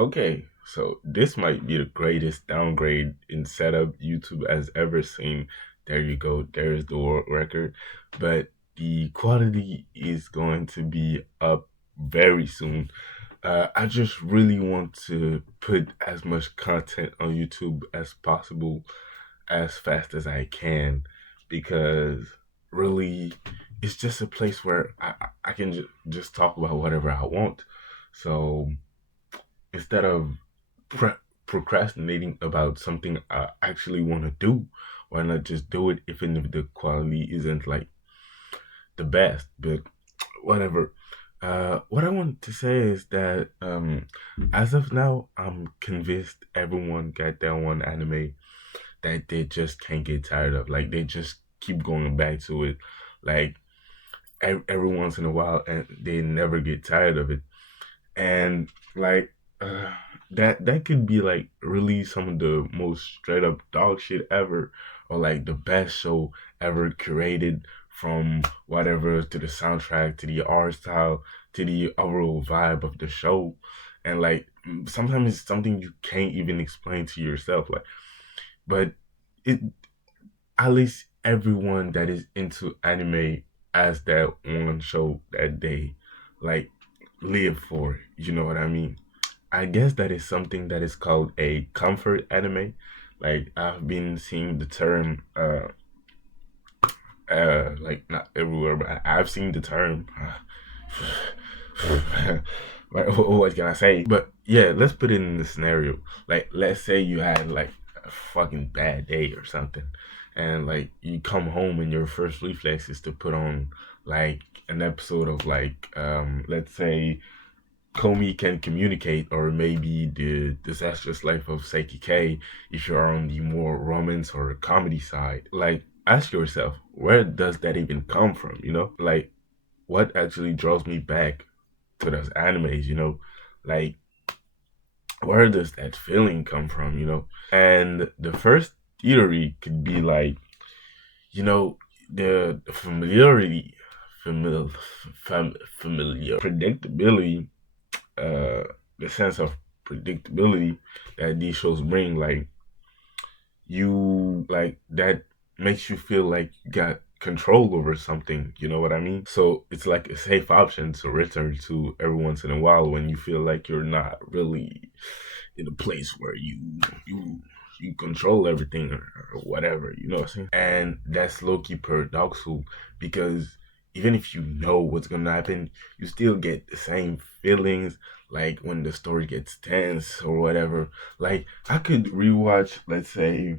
Okay, so this might be the greatest downgrade in setup YouTube has ever seen. There you go. There's the world record. But the quality is going to be up very soon. I just really want to put as much content on YouTube as possible as fast as I can because really it's just a place where I can just talk about whatever I want. So instead of pre- procrastinating about something I actually want to do, why not just do it even if the quality isn't like the best? But whatever. What I want to say is that as of now, I'm convinced everyone got that one anime that they just can't get tired of. Like they just keep going back to it, like every once in a while, and they never get tired of it. And like uh, that could be like really some of the most straight up dog shit ever, or like the best show ever curated from whatever to the soundtrack to the art style to the overall vibe of the show. And like sometimes it's something you can't even explain to yourself, like, but it at least everyone that is into anime has that one show that they like live for. You know what I mean? I guess that is something that is called a comfort anime. Like I've been seeing the term like not everywhere, but I've seen the term what can I say? But yeah, let's put it in the scenario. Like let's say you had like a fucking bad day or something, and like you come home and your first reflex is to put on like an episode of like let's say Comey Can Communicate, or maybe The Disastrous Life of Saiki K if you're on the more romance or comedy side. Like, ask yourself, where does that even come from, you know? Like, what actually draws me back to those animes, you know? Like, where does that feeling come from, you know? And the first theory could be like, you know, the familiarity, familiar, familiar, predictability, uh the sense of predictability that these shows bring, like you like that makes you feel like you got control over something, you know what I mean? So it's like a safe option to return to every once in a while when you feel like you're not really in a place where you control everything, or whatever, you know what I'm saying? And that's low-key paradoxical because even if you know what's gonna happen, you still get the same feelings like when the story gets tense or whatever. Like I could rewatch, let's say,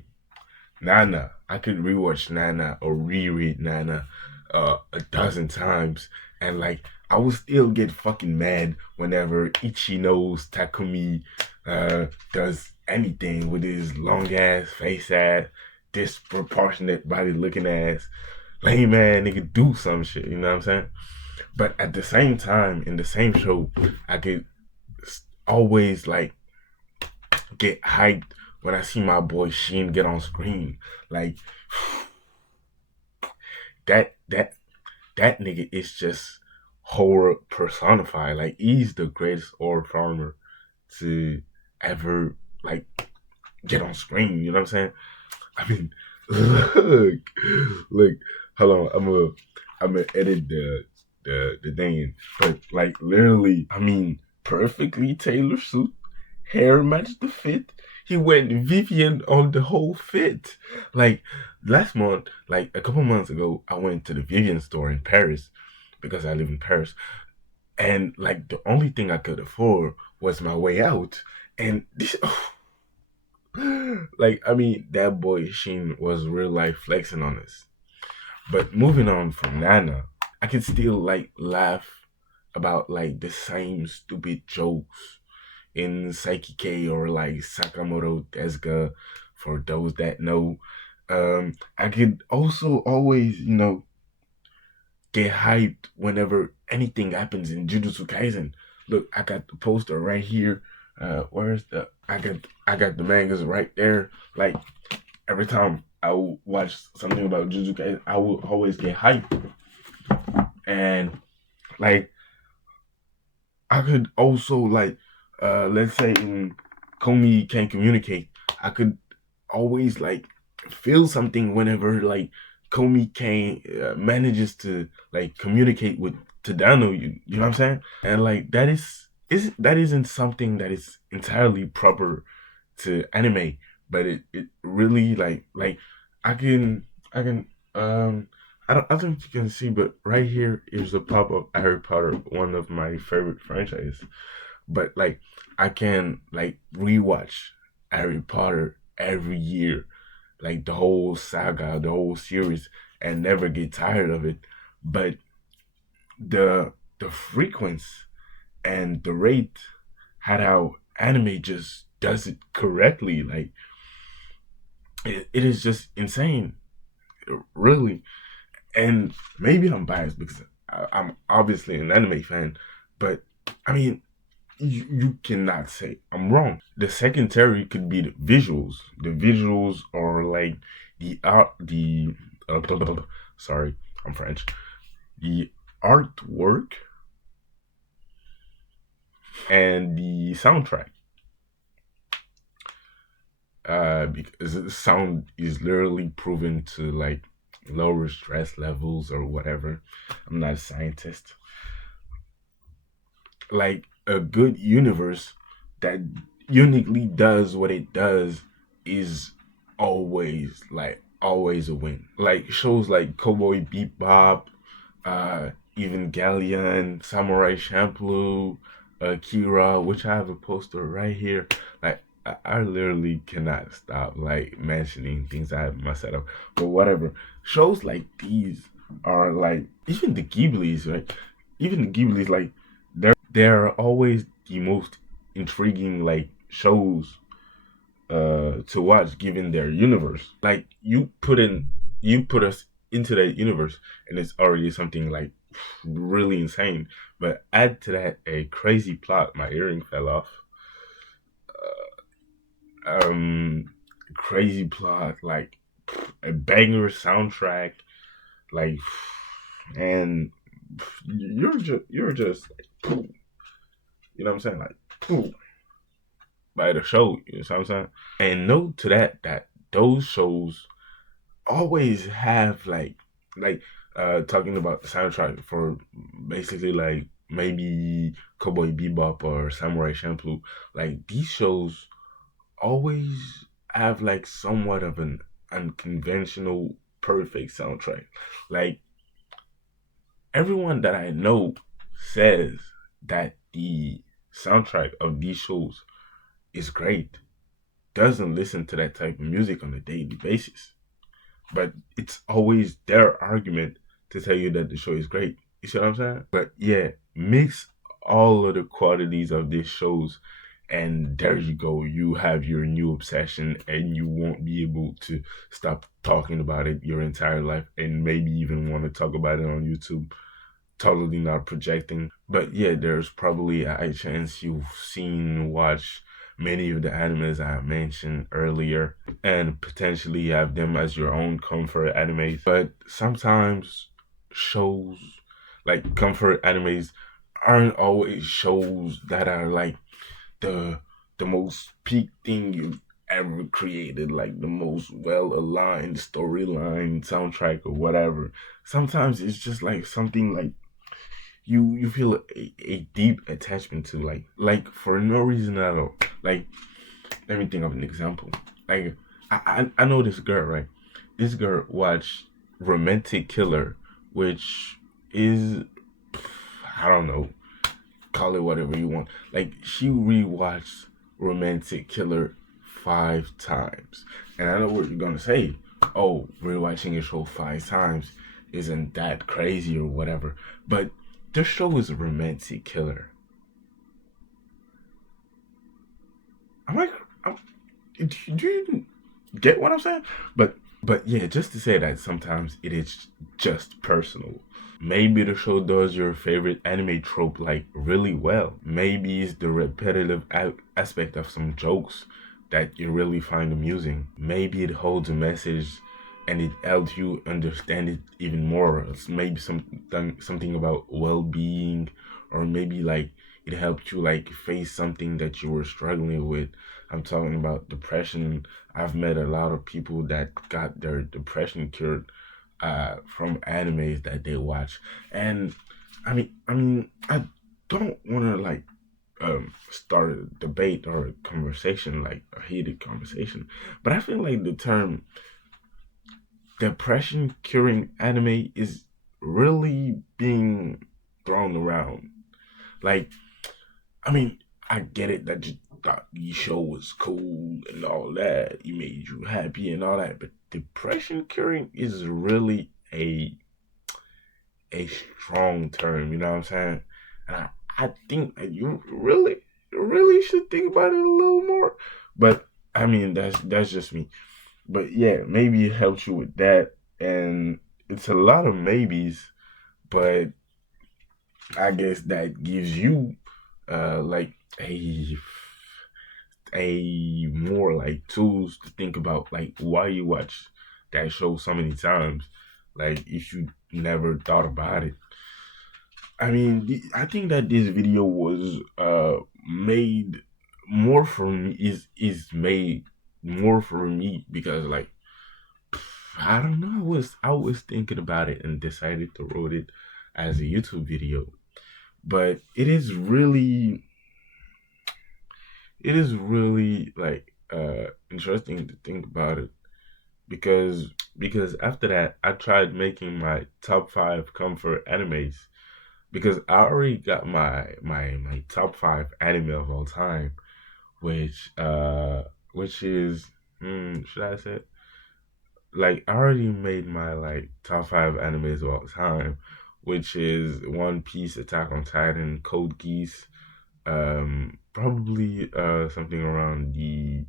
Nana. I could rewatch Nana or reread Nana a dozen times, and like I would still get fucking mad whenever Ichino's Takumi does anything with his long ass face ass, disproportionate body looking ass. Lame man nigga do some shit, you know what I'm saying? But at the same time, in the same show, I could always like get hyped when I see my boy Sheen get on screen. Like that that nigga is just horror personified. Like he's the greatest horror farmer to ever like get on screen. You know what I'm saying? I mean, look, look. Hold on, I'm gonna edit the thing, in. But like literally, I mean, perfectly tailored suit, hair matched the fit. He went Vivian on the whole fit. Like last month, like a couple months ago, I went to the Vivian store in Paris because I live in Paris, and like the only thing I could afford was my way out. And this, like, I mean, that boy Sheen was real life flexing on us. But moving on from Nana, I can still like laugh about like the same stupid jokes in Psyche K or like Sakamoto Tezuka for those that know. I could also always, you know, get hyped whenever anything happens in Jujutsu Kaisen. Look, I got the poster right here. Where's the I got the mangas right there. Like every time I would watch something about Jujutsu Kaisen, I would always get hyped. And like I could also like let's say in Comey can communicate, I could always like feel something whenever like Comey can manages to like communicate with Tadano. You know what I'm saying? And like that isn't something that is entirely proper to anime, but it really like I can I can I don't think you can see, but right here is a pop up Harry Potter, one of my favorite franchises. But like I can like rewatch Harry Potter every year, like the whole saga, the whole series, and never get tired of it. But the frequency and the rate had how anime just does it correctly. Like it is just insane, really. And maybe I'm biased because I'm obviously an anime fan, but I mean, you cannot say I'm wrong. The secondary could be the visuals. The visuals are like the art, the sorry, I'm French. The artwork and the soundtrack. Because the sound is literally proven to like lower stress levels or whatever. I'm not a scientist. Like a good universe that uniquely does what it does is always a win. Like shows like Cowboy Bebop, even Galleon, Samurai Champloo, Akira, which I have a poster right here. Like I literally cannot stop like mentioning things I have in my setup. But whatever. Shows like these are like even the Ghiblis, right? Even the Ghiblis like they're always the most intriguing like shows to watch given their universe. Like you put us into that universe and it's already something like really insane. But add to that a crazy plot. My earring fell off. Um Crazy plot, like a banger soundtrack, like and you're just like, you know what I'm saying? Like by the show, you know what I'm saying? And note to that those shows always have like talking about the soundtrack for basically like maybe Cowboy Bebop or Samurai Champloo. Like these shows always have like somewhat of an unconventional perfect soundtrack. Like everyone that I know says that the soundtrack of these shows is great, doesn't listen to that type of music on a daily basis. But it's always their argument to tell you that the show is great. You see what I'm saying? But yeah, mix all of the qualities of these shows, and there you go. You have your new obsession, and you won't be able to stop talking about it your entire life, and maybe even want to talk about it on YouTube. Totally not projecting. But yeah, there's probably a high chance you've seen, watch many of the animes I mentioned earlier and potentially have them as your own comfort animes. But sometimes shows like comfort animes aren't always shows that are like the the most peak thing you've ever created, like the most well aligned storyline, soundtrack, or whatever. Sometimes it's just like something like you feel a deep attachment to like for no reason at all. Like let me think of an example. Like I know this girl, right? This girl watched Romantic Killer, which is I don't know, call it whatever you want. Like she rewatched Romantic Killer 5 times. And I know what you're gonna say. Oh, rewatching a show 5 times isn't that crazy or whatever. But the show is a romantic killer. I'm like, do you even get what I'm saying? But yeah, just to say that sometimes it is just personal. Maybe the show does your favorite anime trope like really well. Maybe it's the repetitive aspect of some jokes that you really find amusing. Maybe it holds a message and it helps you understand it even more. It's maybe something about well-being, or maybe like it helped you like face something that you were struggling with. I'm talking about depression. I've met a lot of people that got their depression cured from animes that they watch. And I don't want to like start a debate or a conversation, like a heated conversation, but I feel like the term depression curing anime is really being thrown around. Like, I mean, I get it that you thought your show was cool and all that, it made you happy and all that, but depression curing is really a strong term. You know what I'm saying? And I think that you really should think about it a little more. But I mean, that's just me. But yeah, maybe it helps you with that, and it's a lot of maybes, but I guess that gives you like a more like tools to think about like why you watch that show so many times. Like if you never thought about it. I mean, I think that this video was made more for me is made more for me because like I don't know, I was thinking about it and decided to wrote it as a YouTube video. But it is really like interesting to think about it because after that I tried making my top five comfort animes because I already got my top five anime of all time, which is should I say it? Like I already made my like top five animes of all time, which is One Piece, Attack on Titan, Code Geass, probably something around the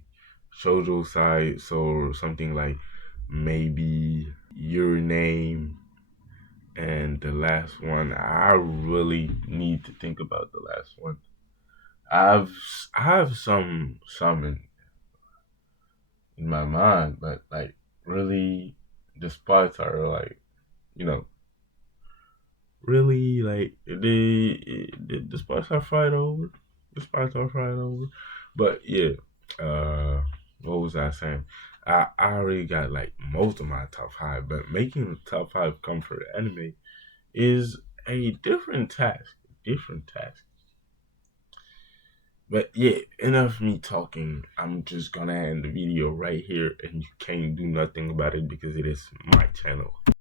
shoujo side, so something like maybe Your Name, and the last one I really need to think about the last one. I've I have some in my mind, but like really the spots are like you know really like the spots are fried over. The spots are fried over. But yeah, uh, what was I saying? I already got like most of my top five, but making the top five comfort anime is a different task. Different task. But yeah, enough me talking. I'm just gonna end the video right here, and you can't do nothing about it because it is my channel.